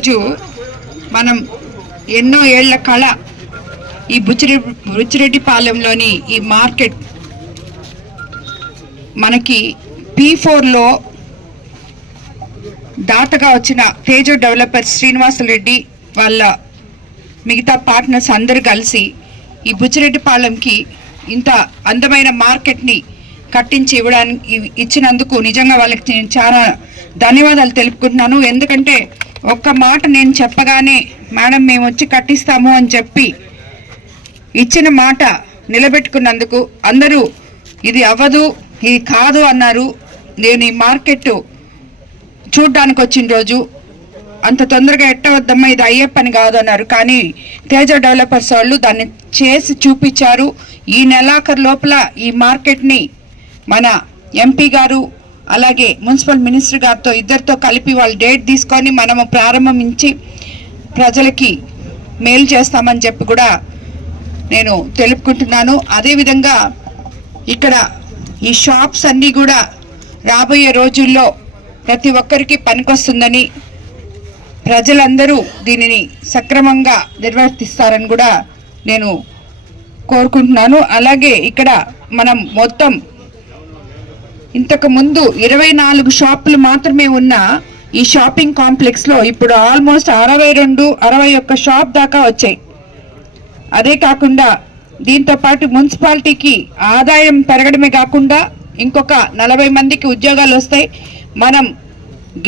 ఈరోజు మనం ఎన్నో ఏళ్ళ కళ ఈ బుచ్చిరె బుచ్చిరెడ్డిపాలెంలోని ఈ మార్కెట్ మనకి పీ ఫోర్లో దాతగా వచ్చిన తేజో డెవలపర్ శ్రీనివాసరెడ్డి వాళ్ళ మిగతా పార్ట్నర్స్ అందరూ కలిసి ఈ బుచ్చిరెడ్డిపాలెంకి ఇంత అందమైన మార్కెట్ని కట్టించి ఇవ్వడానికి ఇచ్చినందుకు నిజంగా వాళ్ళకి నేను చాలా ధన్యవాదాలు తెలుపుకుంటున్నాను. ఎందుకంటే ఒక్క మాట నేను చెప్పగానే మేడం మేము వచ్చి కట్టిస్తాము అని చెప్పి ఇచ్చిన మాట నిలబెట్టుకున్నందుకు అందరూ ఇది అవ్వదు ఇది కాదు అన్నారు. నేను ఈ మార్కెట్ చూడ్డానికి వచ్చిన రోజు అంత తొందరగా ఎట్టవద్దమ్మా ఇది అయ్యే పని కాదు అన్నారు. కానీ తేజ డెవలపర్స్ వాళ్ళు దాన్ని చేసి చూపించారు. ఈ నెలాఖరు లోపల ఈ మార్కెట్ని మన ఎంపీ గారు అలాగే మున్సిపల్ మినిస్టర్ గారితో ఇద్దరితో కలిపి వాళ్ళు డేట్ తీసుకొని మనము ప్రారంభించి ప్రజలకి మేలు చేస్తామని చెప్పి కూడా నేను తెలుపుకుంటున్నాను. అదేవిధంగా ఇక్కడ ఈ షాప్స్ అన్నీ కూడా రాబోయే రోజుల్లో ప్రతి ఒక్కరికి పనికొస్తుందని ప్రజలందరూ దీనిని సక్రమంగా నిర్వర్తిస్తారని కూడా నేను కోరుకుంటున్నాను. అలాగే ఇక్కడ మనం మొత్తం ఇంతకు ముందు ఇరవై నాలుగు షాపులు మాత్రమే ఉన్న ఈ షాపింగ్ కాంప్లెక్స్లో ఇప్పుడు ఆల్మోస్ట్ అరవై రెండు అరవై ఒక్క షాప్ దాకా వచ్చాయి. అదే కాకుండా దీంతో పాటు మున్సిపాలిటీకి ఆదాయం పెరగడమే కాకుండా ఇంకొక నలభై మందికి ఉద్యోగాలు వస్తాయి. మనం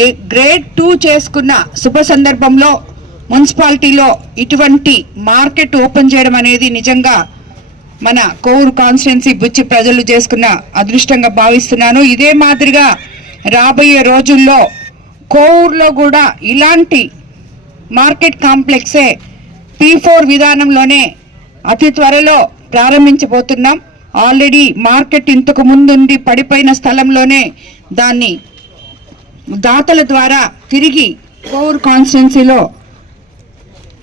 గే- గ్రేడ్ టూ చేసుకున్న శుభ సందర్భంలో మున్సిపాలిటీలో ఇటువంటి మార్కెట్ ఓపెన్ చేయడం అనేది నిజంగా మన కోవూరు కాన్స్టిట్యున్సీ బుచ్చి ప్రజలు చేసుకున్న అదృష్టంగా భావిస్తున్నాను. ఇదే మాదిరిగా రాబోయే రోజుల్లో కోవూరులో కూడా ఇలాంటి మార్కెట్ కాంప్లెక్సే పీ ఫోర్ విధానంలోనే అతి త్వరలో ప్రారంభించబోతున్నాం. ఆల్రెడీ మార్కెట్ ఇంతకు ముందుండి పడిపోయిన స్థలంలోనే దాన్ని దాతల ద్వారా తిరిగి కోవూరు కాన్స్టిట్యున్సీలో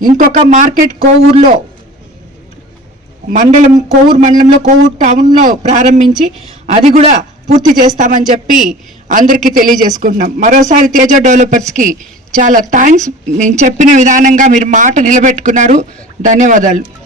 ఇంకొక మార్కెట్ కోవూరులో మండలం కోవూరు మండలంలో కోవూరు టౌన్లో ప్రారంభించి అది కూడా పూర్తి చేస్తామని చెప్పి అందరికీ తెలియజేసుకుంటున్నాం. మరోసారి తేజ డెవలపర్స్కి చాలా థ్యాంక్స్ నేను చెప్పిన విధానంగా మీరు మాట నిలబెట్టుకున్నారు. ధన్యవాదాలు.